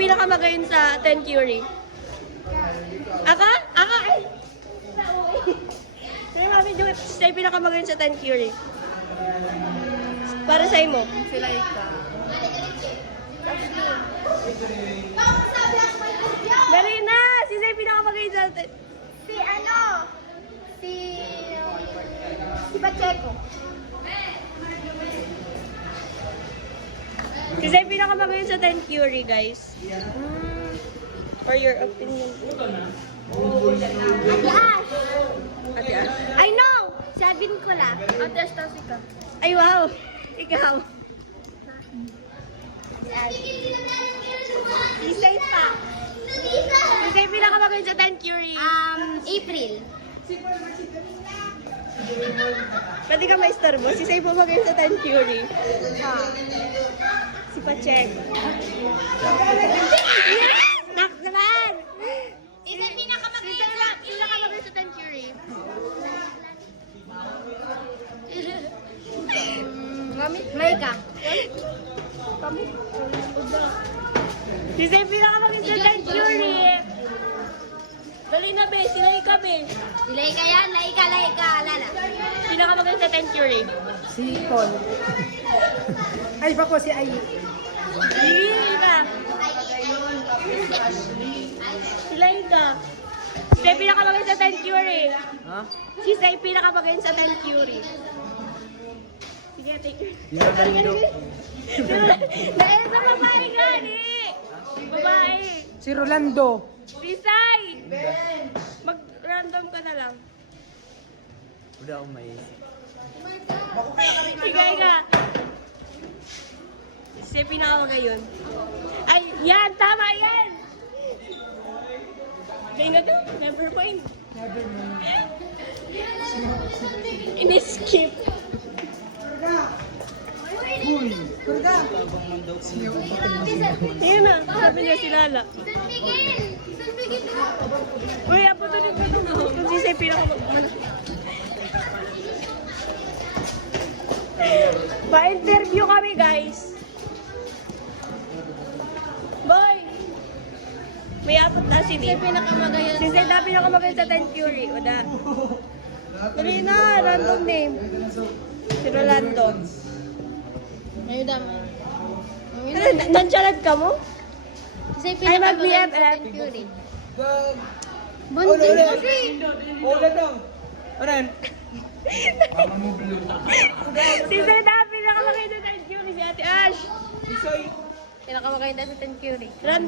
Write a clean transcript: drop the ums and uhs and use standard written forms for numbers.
pinakamagayon sa 10 Curie? Aka? Aka? Ay! Sa'yo, Mami Jo, siya yung pinakamagayon sa 10 Curie. Para sa'yo mo. Sila ika. Dali na! Siya yung pinakamagayon sa 10. Si ano? Si Pacheco. Siya yung pinakamagayon sa 10 Curie, guys. For your opinion. Ate Ash. Ate Ash. I know. Sabihin ko lang. Ate Ash tapos ikaw. Ay, wow! Ikaw. Ate Ash. Isay pa. Siya yung pinakamagayon sa 10 Curie. April. Pwede ka maistorbo. Si Say pumagayon sa 10 Curie. Si Pacheco. Nak naman! Isa pinakamagayon Isa pinakamagayon sa 10 Curie. Mami? Maika. Si Say pinakamagayon sa 10 Curie. Dali na, be. Sila ikabe. Laika yan. Laika. Alala. Pinakamagayon sa 10 Curie. Si Paul. Ay, pa ko si Ay. Sige na. Sila ika. Si Say pinakamagayon sa 10 Curie. Ha? Si Say pinakamagayon sa 10 Curie. Sige, take it. Rolando. Dahil sa babae gani. Babae. Si Rolando. Risay! Mag-random ka na lang. Wala akong may... Sige ka. Siya pinakamagayon. Ay, yan! Tama yan! Gay na to. Never mind. In-skip. Uy! Yan na. Sabi niya si Lala. San Miguel. San Miguel. Uy, apo to din ko ito. Kung si Say pinakamagayon. Pa-interview kami, guys. Boy! May apat na si Dave. Pinakamagayon. Si Say na pinakamagayon sa 10 Curie. Oda. Dali na, random name. Si Rolando. May dam. Nandyalag ka mo? Kasi Ay, mag-BFF. Bunting kasi. Wala daw. Ano yan? Si Say na pinakamagayon sa 10 Curie. Si Ate Ash. Isoy. Pinakamagayon na sa 10 Curie.